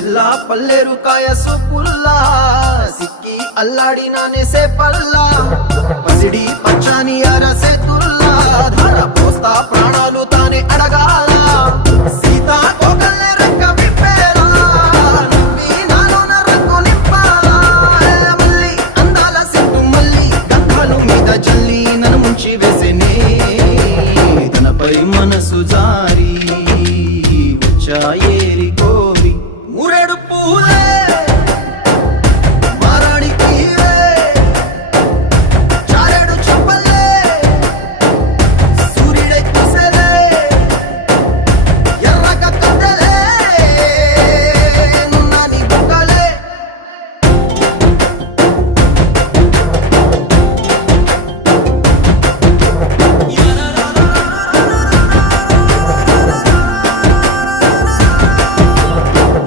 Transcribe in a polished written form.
పిల్ల పల్లేరు కాయ సొప్పుల్లా సిక్కి అల్లాడినానే సేపల్లా పసిడి పచ్చాని అరసెతుల్లా ధార పోస్తా ప్రాణాలు తానే అడగాల